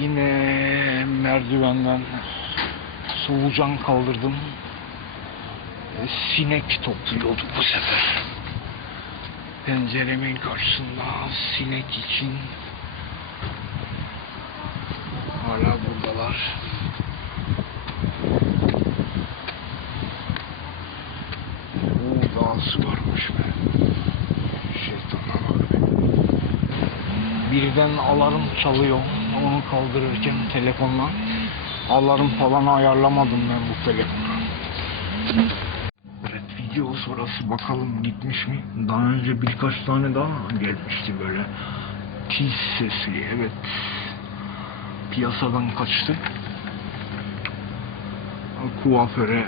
Yine merdivenden solucan kaldırdım. E, Sinek topluyorduk bu sefer. Penceremin karşısında sinek için hala buradalar. Oo dağısı varmış be. Şeytana bak be. Birden alarm çalıyor. Onu kaldırırken telefonla. Alarm falan ayarlamadım ben bu telefona. Evet video sonrası bakalım gitmiş mi? Daha önce birkaç tane daha gelmişti böyle. Pis sesli evet. Piyasadan kaçtı. Kuaföre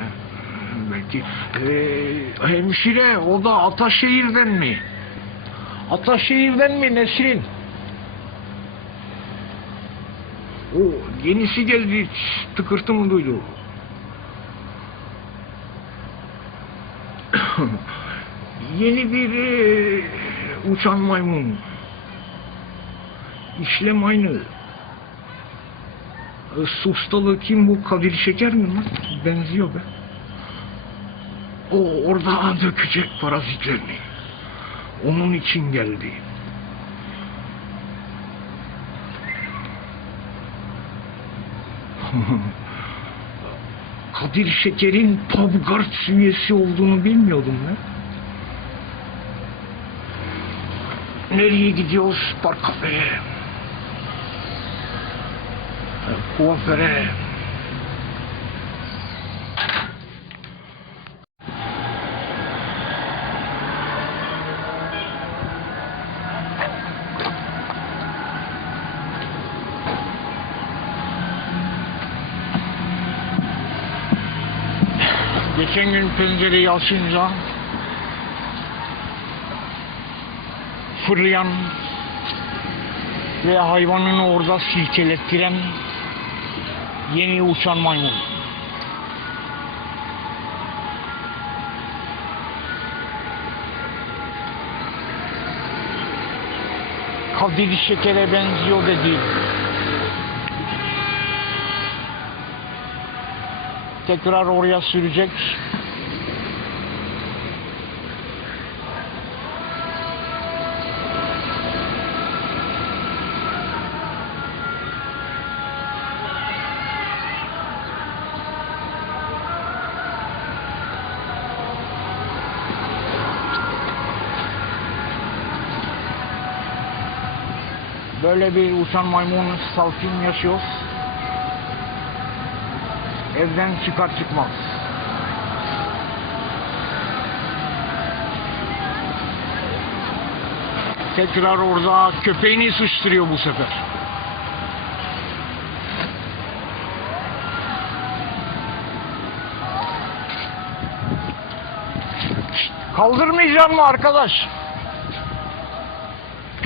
belki. Ee, hemşire o da Ataşehir'den mi? Ataşehir'den mi Nesrin? O yenisi geldi tıkırtı mı duydu? Yeni bir e, uçan maymun. İşlem aynı. E, Sustalı kim bu? Kadir Şeker mi lan? Benziyor be. O orada dökecek parazitlerini. Onun için geldi. Kadir Şeker'in Pubguard üyesi olduğunu bilmiyordum ben. Nereye gidiyoruz? Park kafeye. Kuaföre. Geçen gün pencereyi açınca fırlayan ve hayvanını orada silkelettiren yeni uçan maymun. Kadir şekere benziyor dedi. Tekrar oraya sürecek. Böyle bir uçan maymun salkin yaşıyoruz. Evden çıkar çıkmaz. Tekrar orada köpeğini sıçtırıyor bu sefer. Şşt, Kaldırmayacak mı arkadaş?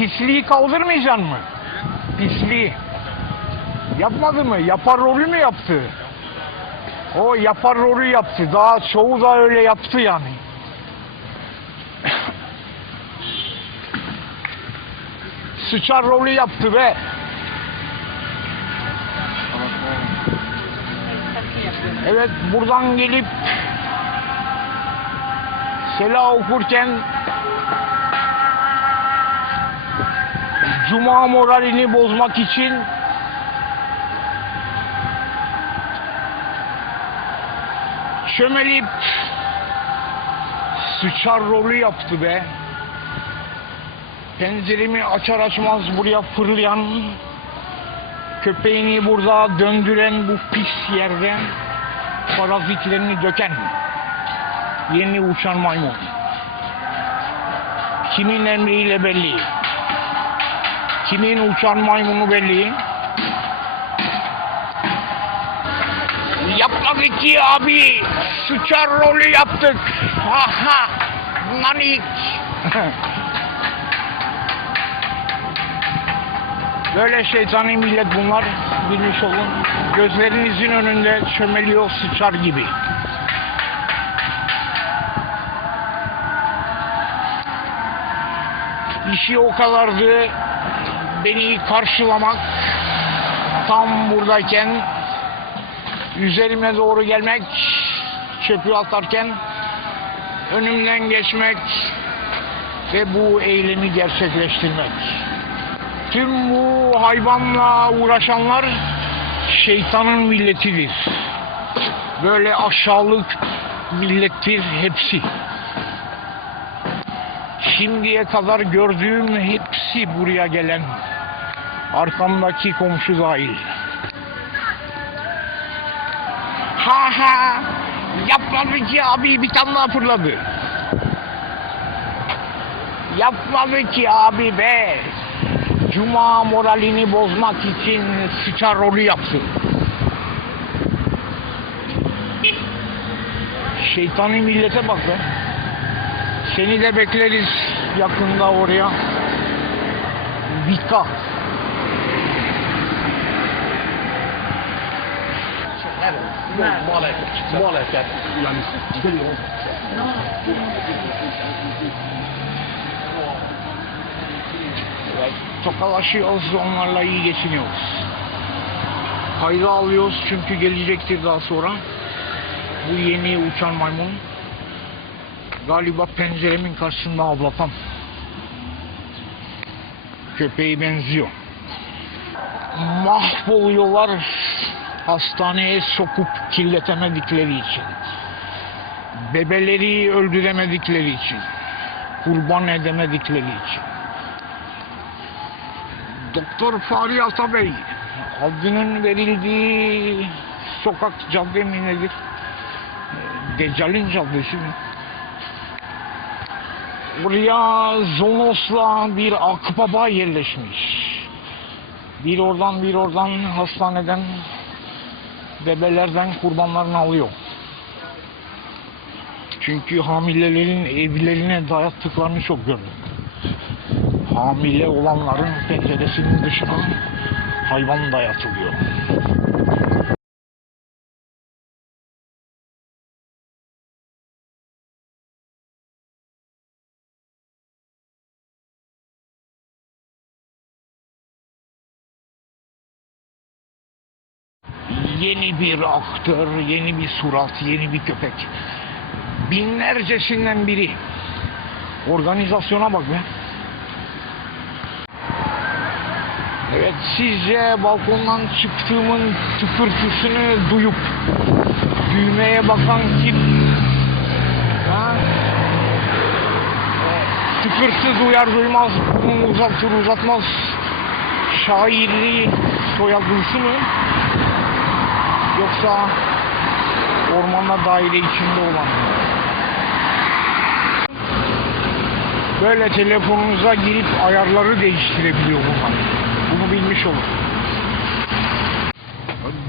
Pisliği kaldırmayacak mı? Pisliği. Yapmadı mı? Yapar rolü mü yaptı? O yapar rolü yaptı. Daha çoğu da öyle yaptı yani. Sıçar rolü yaptı be. Evet buradan gelip Sela okurken Cuma moralini bozmak için çömelip sıçar rolü yaptı be. Penceremi açar açmaz buraya fırlayan, köpeğini burada döndüren bu pis yerden parazitlerini döken yeni uçan maymun. Kimin emriyle belli. Kimin uçan maymunu belli. Yapmadık ki abi. Sıçar rolü yaptık. Ha ha. Nanik. Böyle şeytani millet bunlar. Bilmiş olun. Gözlerinizin önünde çömeliyor sıçar gibi. İşi o kadardı. Beni karşılamak, tam buradayken üzerime doğru gelmek, çöpü atarken önümden geçmek ve bu eylemi gerçekleştirmek. Tüm bu hayvanla uğraşanlar şeytanın milletidir. Böyle aşağılık millettir hepsi. Şimdiye kadar gördüğüm hepsi buraya gelen. Arkamdaki komşu dahil. Ha ha! Yapmadı ki abi bir tane daha fırladı. Yapmadı ki abi be. Cuma moralini bozmak için sıçar rolü yaptı. Şeytani millete bak be. Seni de bekleriz yakında oraya. Vika. Tokalaşıyoruz, onlarla iyi geçiniyoruz. Kayda alıyoruz çünkü gelecektir daha sonra. Bu yeni uçan maymun. Galiba penceremin karşısında ablatam. Köpeği benziyor. Mahvoluyorlar hastaneye sokup kirletemedikleri için. Bebeleri öldüremedikleri için. Kurban edemedikleri için. Doktor Fahri Atabey adının verildiği sokak cadde mi nedir? Deccal'in caddesi mi? Buraya Zonos'la bir akbaba yerleşmiş. Bir oradan bir oradan hastaneden bebelerden kurbanlarını alıyor. Çünkü hamilelerin evlerine dayattıklarını çok gördüm. Hamile olanların penceresinin dışına hayvan dayatılıyor. Yeni bir aktör, yeni bir surat, yeni bir köpek. Binlercesinden biri. Organizasyona bak be. Evet sizce balkondan çıktığımın tıkırtısını duyup düğmeye bakan kim? Ha? Ee, Tıkırtı duyar duymaz, bunu uzatır uzatmaz. Şairliği soyadlısı mı? Yoksa ormanla daire içinde olan mı? Böyle telefonunuza girip ayarları değiştirebiliyor bunlar. Bunu bilmiş olun.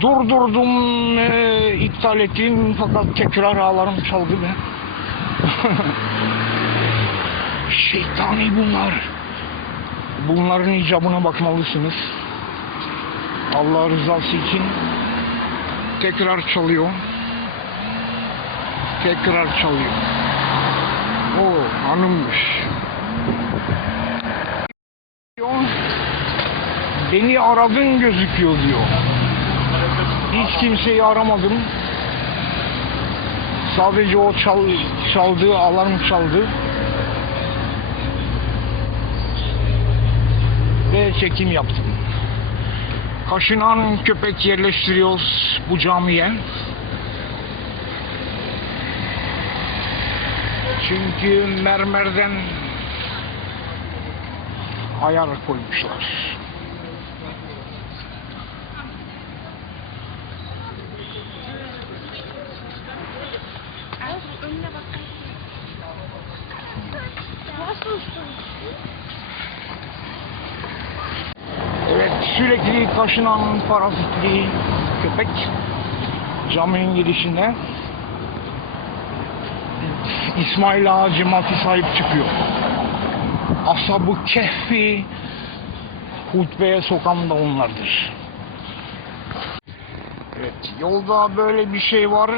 Durdurdum, e, iptal ettim fakat tekrar ağlarım çaldı be. Şeytani bunlar. Bunların icabına bakmalısınız. Allah rızası için tekrar çalıyor. Tekrar çalıyor. O hanımmış. Beni aradın gözüküyor diyor. Hiç kimseyi aramadım. Sadece o çal, çaldığı alarm çaldı. Ve çekim yaptım. Kaşınan köpek yerleştiriyoruz bu camiye. Çünkü mermerden ayar koymuşlar. Abi önüne bak. Nasıl uçtun? Evet sürekli kaşınan parazitli köpek caminin girişinde İsmail Ağa cemaati sahip çıkıyor. Asabı kehfi hutbeye sokan da onlardır. Evet yolda böyle bir şey var.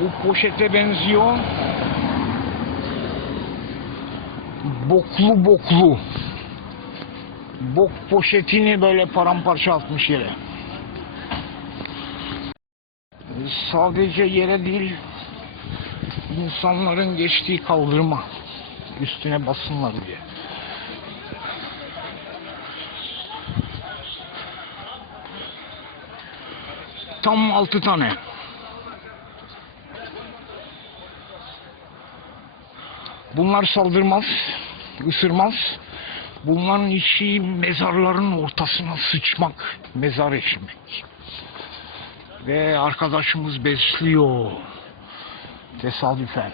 Bu poşete benziyor. Boklu boklu. Bok poşetini böyle paramparça atmış yere. Sadece yere değil, insanların geçtiği kaldırıma üstüne basınlar diye. Tam altı tane. Bunlar saldırmaz, ısırmaz. Bunların işi mezarların ortasına sıçmak, mezar eşmek. Ve arkadaşımız besliyor. Tesadüfen.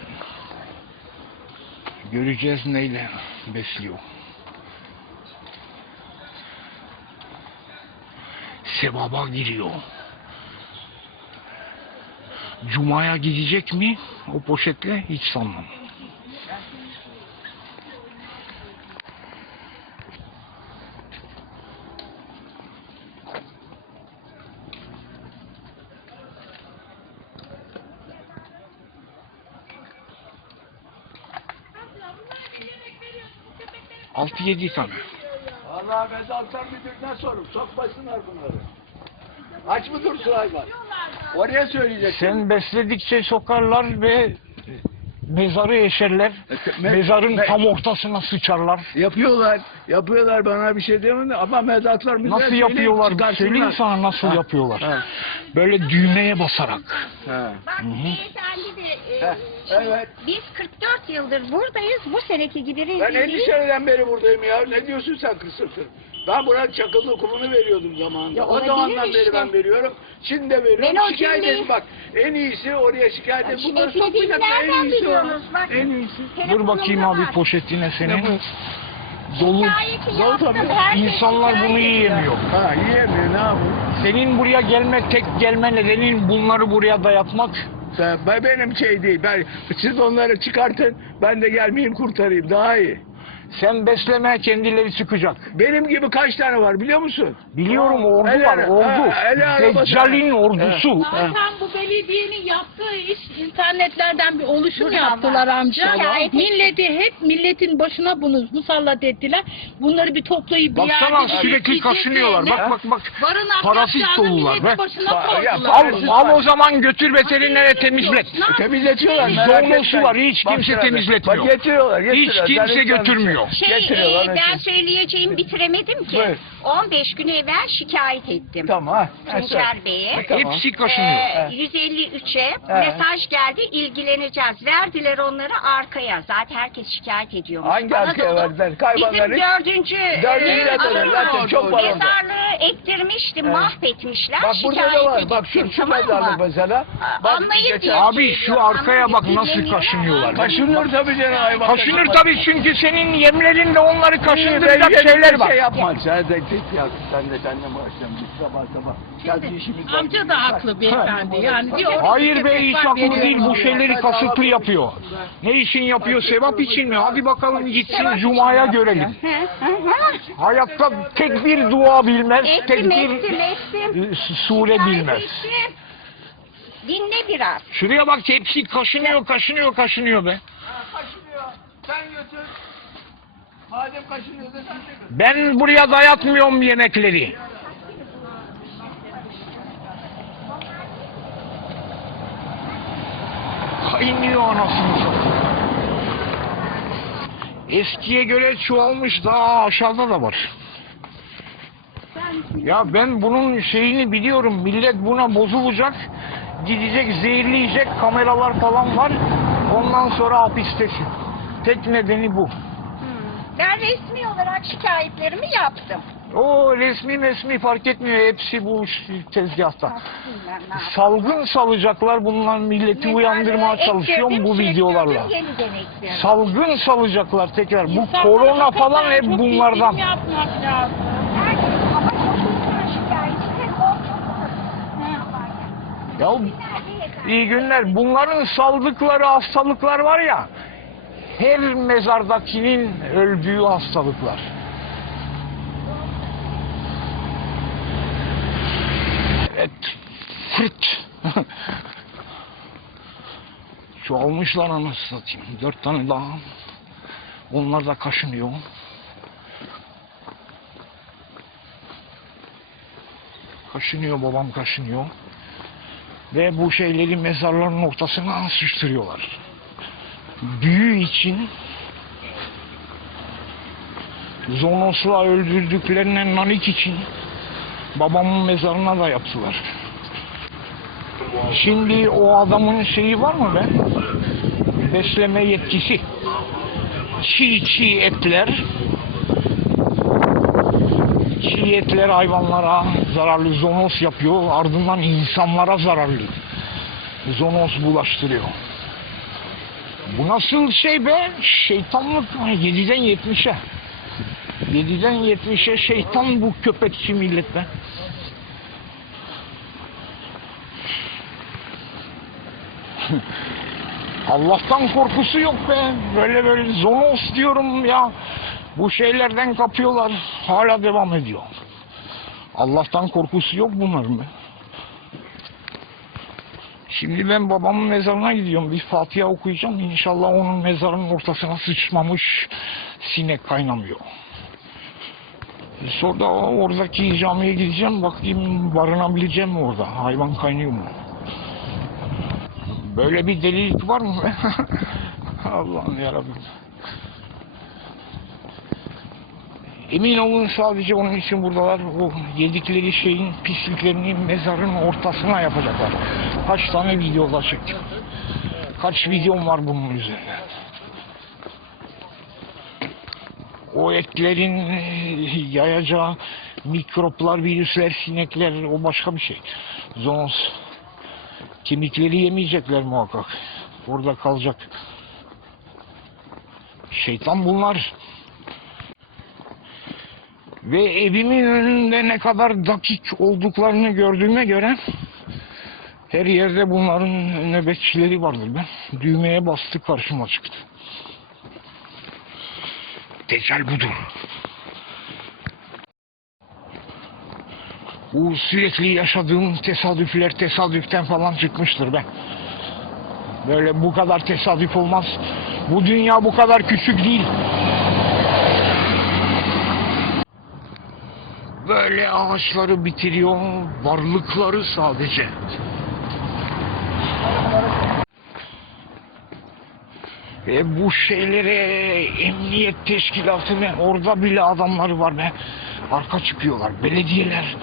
Göreceğiz neyle besliyor. Sevaba giriyor. Cuma'ya gidecek mi o poşetle hiç sanmam. Altı yedi tane. Allah mezarlıklar müdürüne sorun. Sokmasınlar bunları. Aç mı dursun hayvan? Oraya söyleyeceksin. Sen besledikçe sokarlar ve mezarı eşerler. me- Mezarın me- tam ortasına sıçarlar. Yapıyorlar. Yapıyorlar bana bir şey demedi ama mezarlıklar müdürüne Nasıl yapıyorlar? Söyleyeyim sana nasıl Ha, yapıyorlar. ha. Böyle düğmeye basarak. Ha. Bak Hı hı. beyefendi de e, Heh, evet. biz 44 yıldır buradayız. Bu seneki gibi rezil Ben 50 değil. seneden beri buradayım ya. Ne diyorsun sen kısırsın? Ben buranın çakılı kumunu veriyordum zamanında. Ya o olabilir zamandan işte. beri ben veriyorum. Şimdi de veriyorum. Ben o şikayet cümleyi- edin bak. En iyisi oraya şikayet edin. Şimdi Bunları dediğimi sokmayacaklar. En nereden iyisi o. biliyorsunuz? Bak, En iyisi. Dur bakayım telefonumda abi poşetine senin. Dolu. Şikayeti Dolu yaptım, tabii. herkes İnsanlar şikayet bunu ediyor. yiyemiyor. Ha yiyemiyor ne yapayım? Senin buraya gelme, tek gelme nedenin bunları buraya dayatmak. Ben, ben- benim şey değil. Ben, siz onları çıkartın. Ben de gelmeyeyim kurtarayım. Daha iyi. Sen besleme kendileri çıkacak. Benim gibi kaç tane var biliyor musun? Biliyorum ordu var, ordu. ha. Deccal'in ordusu. Zaten bu belediyenin yaptığı iş internetlerden bir oluşum yaptılar amca. Şikayet Milleti hep milletin başına bunu musallat ettiler. Bunları bir toplayıp bir Baksana yerde sürekli bekleyeceklerine kaşınıyorlar. Bak bak bak. Barınak Parazit yapacağını dolular milletin be. başına Ba- ya, koydular. Al, al o zaman götür veterinere temizlet. Temizletiyorlar. merak Zorlusu var, hiç kimse temizletmiyor. Bak getiriyorlar. Hiç getiriyorlar. kimse Sen götürmüyor. Yanlış- Şey, Getiriyorlar, e, ben getiriyor. söyleyeceğim bitiremedim ki. Buyur. 15 gün evvel şikayet ettim. Tamam. ha. Tuncer Bey'e. Tamam. Hepsi kaşınıyor. Ee, 153'e mesaj geldi ilgileneceğiz. Verdiler onları arkaya. Zaten herkes şikayet ediyormuş. Hangi arkaya verdiler? Bizim dördüncü Dördüncü e. Zaten çok var orada. Mezarlığı ektirmişti, mahvetmişler. Bak burada da şikayet var. Bak şu, ettim, şu tamam mezarlık mı? mesela. Bak Anlayın geçen- diye Abi şu arkaya bak nasıl kaşınıyorlar. Kaşınır tabii canım hayvan. Kaşınır tabii çünkü senin yemlerinde onları Ben kaşındıracak şeyler var. Şey yapma. Sen de git ya. Sen de sen de başlayalım. Git sabah sabah. Var. Amca da haklı beyefendi. Yani diyor Hayır be hiç haklı değil bu şeyleri kasıtlı yapıyor. Ne için yapıyor? Sevap için mi? Hadi bakalım gitsin Cuma'ya görelim. Hayatta tek bir dua bilmez, tek bir ettim, ettim. e, sure bilmez. Dinle biraz. Şuraya bak hepsi kaşınıyor, kaşınıyor, kaşınıyor be. Kaşınıyor. Sen götür. Madem kaşınıyorsa sen de götür. Ben buraya dayatmıyorum yemekleri. Kaynıyor anasını. Eskiye göre çoğalmış daha aşağıda da var. Ya ben bunun şeyini biliyorum. Millet buna bozulacak. Gidecek zehirleyecek kameralar falan var. Ondan sonra hapistesin. Tek nedeni bu. Ben resmi olarak şikayetlerimi yaptım. O resmi resmi fark etmiyor. Hepsi bu tezgahta. Bilmem ne yapayım. Salgın salacaklar bunlar milleti uyandırmaya Mezarlığı çalışıyorum ektirdim, bu şey videolarla. ektirdim, yeniden ektirdim. Salgın salacaklar tekrar. Bu İnsanlara korona falan hep çok bunlardan. bildiğini yapmak lazım. Herkes ama çok uzun şikayetçi. Tek o çok uzun. Ya iyi günler. Bunların saldıkları hastalıklar var ya. Her mezardakinin öldüğü hastalıklar. Evet. Fırt. Çoğalmışlar anasını satayım. Dört tane daha. Onlar da kaşınıyor. Kaşınıyor babam kaşınıyor. Ve bu şeyleri mezarların ortasına sıçtırıyorlar. Büyü için Zonos'la öldürdüklerine nanik için babamın mezarına da yaptılar. Şimdi o adamın şeyi var mı be? Besleme yetkisi. Çiğ çiğ etler. Çiğ etler hayvanlara zararlı zonos yapıyor. Ardından insanlara zararlı. Zonos bulaştırıyor. Bu nasıl şey be? Şeytanlık 7'den 70'e. 7'den 70'e şeytan bu köpekçi millet be. Allah'tan korkusu yok be. Böyle böyle zonos diyorum ya. Bu şeylerden kapıyorlar. Hala devam ediyor. Allah'tan korkusu yok bunların be. Şimdi ben babamın mezarına gidiyorum. Bir Fatiha okuyacağım. İnşallah onun mezarının ortasına sıçmamış sinek kaynamıyor. Sonra da oradaki camiye gideceğim. Bakayım barınabileceğim mi orada? Hayvan kaynıyor mu? Böyle bir delilik var mı? Allah'ım yarabbim. Emin olun sadece onun için buradalar. O yedikleri şeyin pisliklerini mezarın ortasına yapacaklar. Kaç tane videolar çektim. Kaç videom var bunun üzerine. O etlerin yayacağı mikroplar, virüsler, sinekler o başka bir şey. Zoonoz. Kemikleri yemeyecekler muhakkak. Orada kalacak. Şeytan bunlar. Ve evimin önünde ne kadar dakik olduklarını gördüğüme göre her yerde bunların nöbetçileri vardır ben. Düğmeye bastı karşıma çıktı. Deccal budur. Bu sürekli yaşadığım tesadüfler tesadüften falan çıkmıştır be. Böyle bu kadar tesadüf olmaz. Bu dünya bu kadar küçük değil. Böyle ağaçları bitiriyor, varlıkları sadece. E bu şeylere emniyet teşkilatı ve orada bile adamları var be. Arka çıkıyorlar, belediyeler.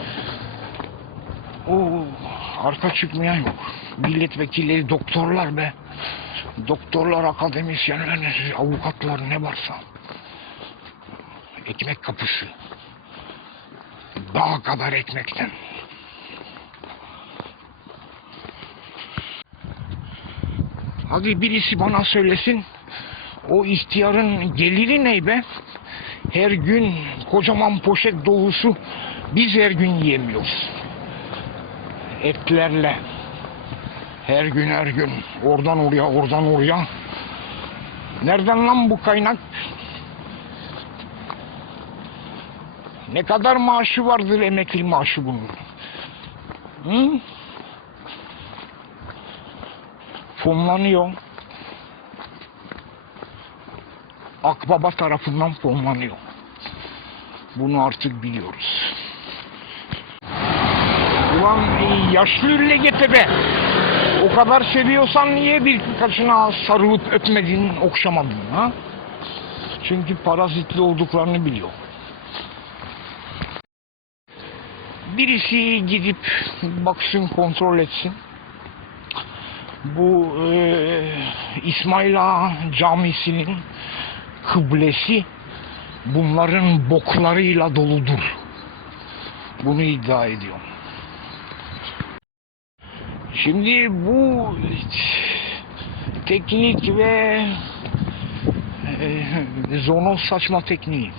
O arka çıkmayan yok. Milletvekilleri, doktorlar be. Doktorlar, akademisyenler, avukatlar ne varsa. Ekmek kapısı. Dağ kadar ekmekten. Hadi birisi bana söylesin. O ihtiyarın geliri ne be? Her gün kocaman poşet dolusu biz her gün yiyemiyoruz. Etlerle. Her gün her gün oradan oraya oradan oraya. Nereden lan bu kaynak? Ne kadar maaşı vardır emekli maaşı bunun? Hı? Fonlanıyor. Akbaba tarafından fonlanıyor. Bunu artık biliyoruz. Ulan yaşlı LGTB. O kadar seviyorsan niye birkaçına sarılıp öpmedin, okşamadın ha? Çünkü parazitli olduklarını biliyor. Birisi gidip baksın, kontrol etsin. Bu e, İsmail Ağa Camisi'nin kıblesi bunların boklarıyla doludur. Bunu iddia ediyorum. Şimdi bu teknik ve e, zonoz saçma tekniği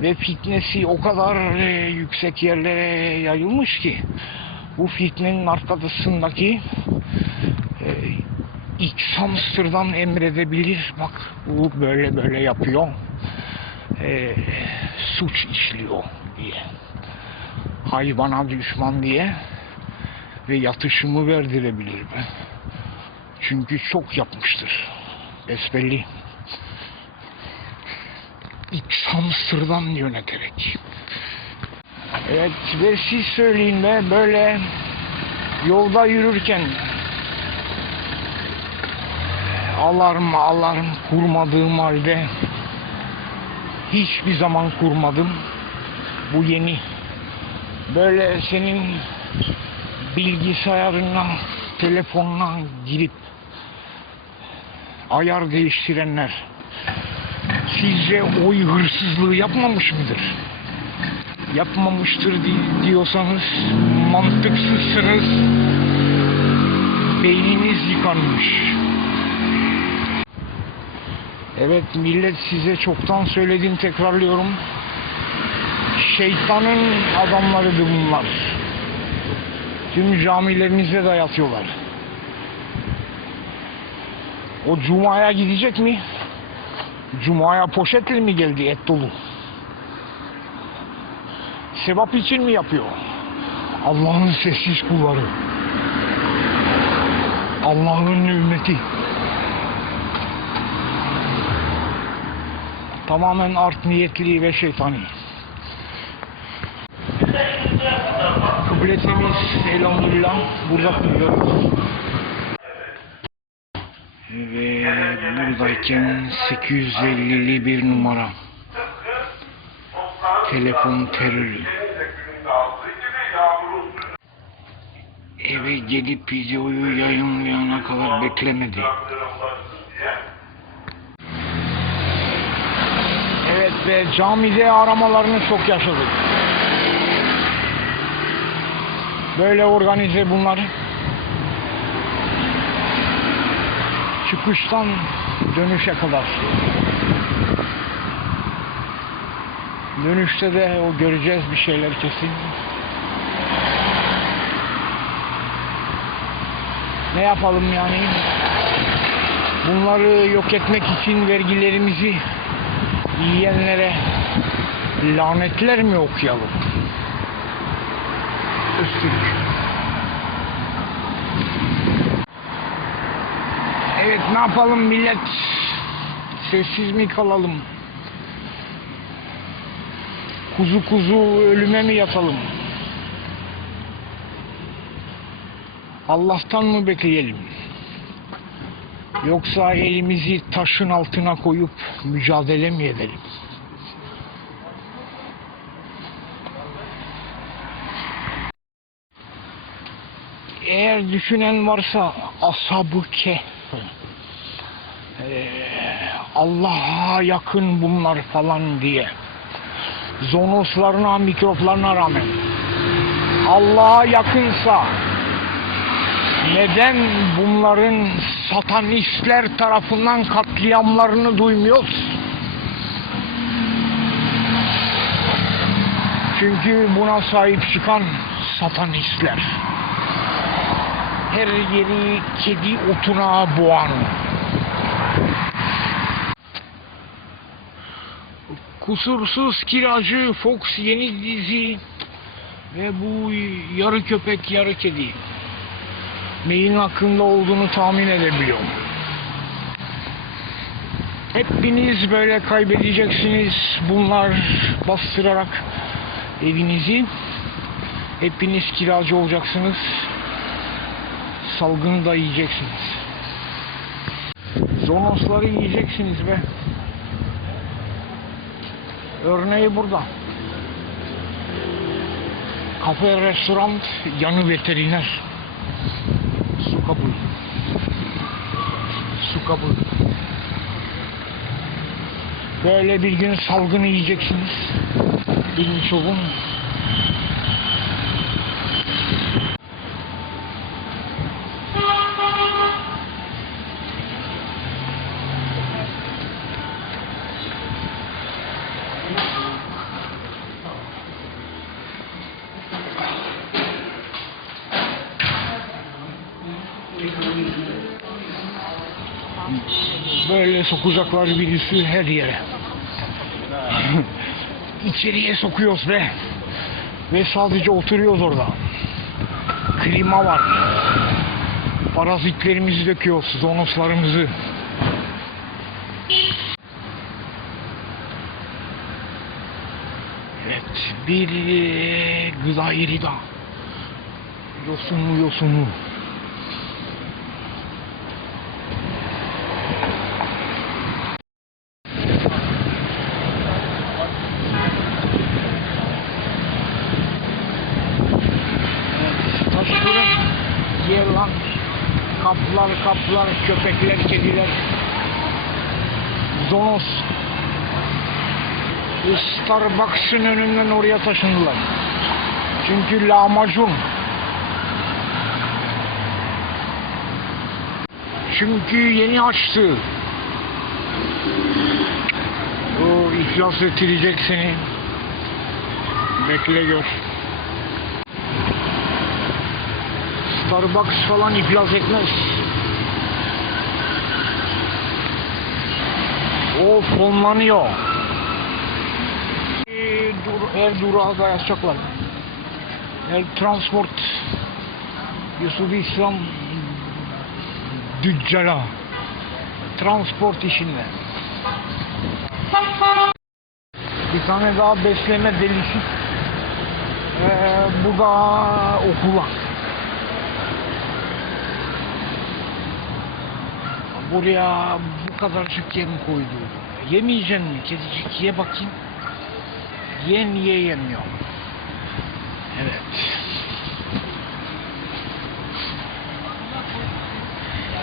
ve fitnesi o kadar e, yüksek yerlere yayılmış ki bu fitnenin arkasındaki e, X hamster'dan emredebilir bak bu böyle böyle yapıyor e, suç işliyor diye hayvana düşman diye ve yatışımı verdirebilir? Çünkü çok yapmıştır. Besbelli. X hamster'dan yöneterek. Evet ve siz söyleyin be böyle yolda yürürken alarm alarm kurmadığım halde hiçbir zaman kurmadım. Bu yeni. Böyle senin bilgisayarına, telefonuna girip ayar değiştirenler sizce oy hırsızlığı yapmamış mıdır? Yapmamıştır di- diyorsanız mantıksızsınız. Beyniniz yıkanmış. Evet millet size çoktan söyledim tekrarlıyorum. Şeytanın adamlarıdır bunlar. Tüm camilerinize dayatıyorlar. O cumaya gidecek mi? Cuma'ya poşetle mi geldi et dolu? Sevap için mi yapıyor? Allah'ın sessiz kulları. Allah'ın ümmeti. Tamamen art niyetli ve şeytani. Kıbletimiz elhamdülillah burada kılıyoruz. Ve buradayken 850'li bir numara. Telefon terörü. Eve gelip videoyu yayınlayana kadar beklemedi. Evet ve camide aramalarını çok yaşadık. Böyle organize bunlar. Çıkıştan dönüşe kadar. Dönüşte de o göreceğiz bir şeyler kesin. Ne yapalım yani? Bunları yok etmek için vergilerimizi yiyenlere lanetler mi okuyalım? Öztürk. Evet ne yapalım millet? Sessiz mi kalalım? Kuzu kuzu ölüme mi yatalım? Allah'tan mı bekleyelim? Yoksa elimizi taşın altına koyup mücadele mi edelim? Eğer düşünen varsa ashab-ı kehf ee, Allah'a yakın bunlar falan diye zonoslarına mikroplarına rağmen Allah'a yakınsa neden bunların satanistler tarafından katliamlarını duymuyoruz? Çünkü buna sahip çıkan satanistler. Her yeri kedi otuna boğan. Kusursuz kiracı Fox yeni dizi ve bu yarı köpek yarı kedi neyin hakkında olduğunu tahmin edebiliyorum. Hepiniz böyle kaybedeceksiniz bunlar bastırarak evinizi. Hepiniz kiracı olacaksınız. Salgını da yiyeceksiniz. Zonosları yiyeceksiniz be. Örneği burada. Kafe, restoran, yanı veteriner. Su kabul. Su kabul. Böyle bir gün salgını yiyeceksiniz. Bilmiş olun. Böyle sokacaklar virüsü her yere. İçeriye sokuyoruz be. Ve sadece oturuyoruz orada. Klima var. Parazitlerimizi döküyoruz, zonoslarımızı. Evet, bir gıda yeri daha. Yosunlu yosunlu. Evet, taşların yılan, kaplar, kaplar, köpekler, kediler, zonos. Starbucks'ın önünden oraya taşındılar. Çünkü lahmacun. Çünkü yeni açtı. O iflas ettirecek seni. Bekle gör. Starbucks falan iflas etmez. O fonlanıyor. Ee, dur, her durağı da yazacaklar. El Transport Yusuf İslam Düccala Transport işinde. Bir tane daha besleme delisi. Ee, bu da okula. Buraya bu kadarcık yem koydu. Yemeyeceksin mi kedicik? Ye bakayım. Ye niye yemiyor? Evet.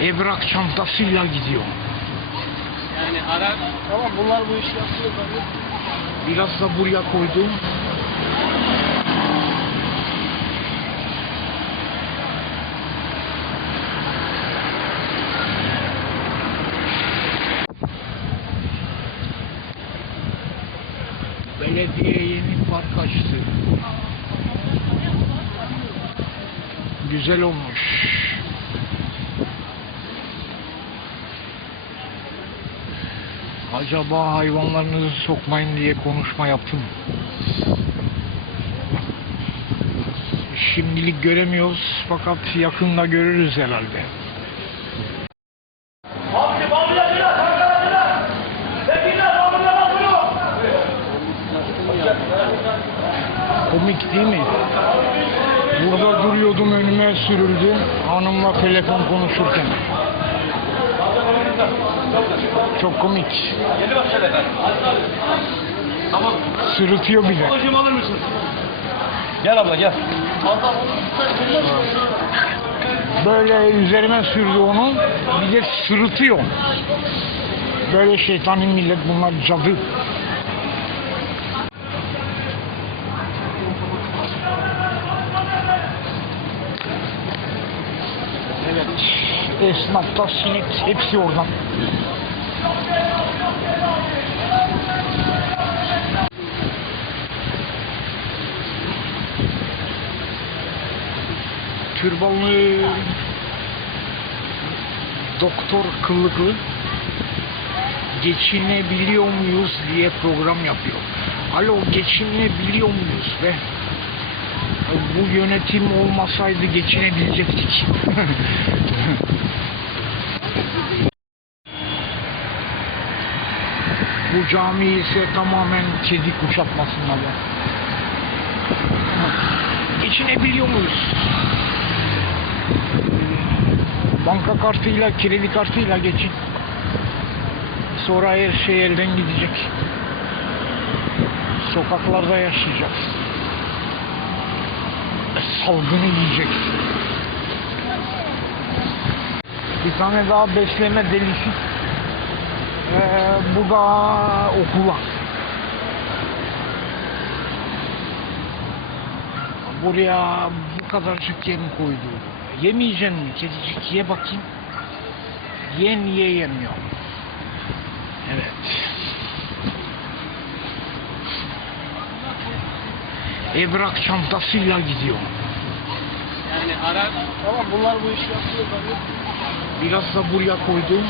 Evrak çantasıyla gidiyor. Yani ara... Tamam bunlar bu işi yapıyor. Biraz da buraya koydum. Belediye yeni park açtı. Güzel olmuş. Acaba hayvanlarınızı sokmayın diye konuşma yaptım. Şimdilik göremiyoruz fakat yakında görürüz herhalde. Önüme sürüldü. Hanımla telefon konuşurken. Çok komik. Sırıtıyor bile. Gel abla gel. Böyle üzerime sürdü onu. Bir de sırıtıyor. Böyle şeytanın millet bunlar cadı. Evet. Esnafta sinek hepsi oradan. Türbanlı doktor kıllıklı geçinebiliyor muyuz diye program yapıyor. Alo geçinebiliyor muyuz be? Bu yönetim olmasaydı geçinebilecektik. Bu cami ise tamamen kedi kuşatmasında be. Geçinebiliyor muyuz? Banka kartıyla, kredi kartıyla geçin. Sonra her şey elden gidecek. Sokaklarda yaşayacağız. Salgını yiyeceksin. Bir tane daha besleme delisi. Ee, bu da okula. Buraya bu kadarcık yem koydu. Yemeyeceksin mi kedicik? Ye bakayım. Ye niye yemiyor? Evet. Evrak çantasıyla gidiyor. Yani ara... Tamam bunlar bu işi yapıyor. Biraz da buraya koydum.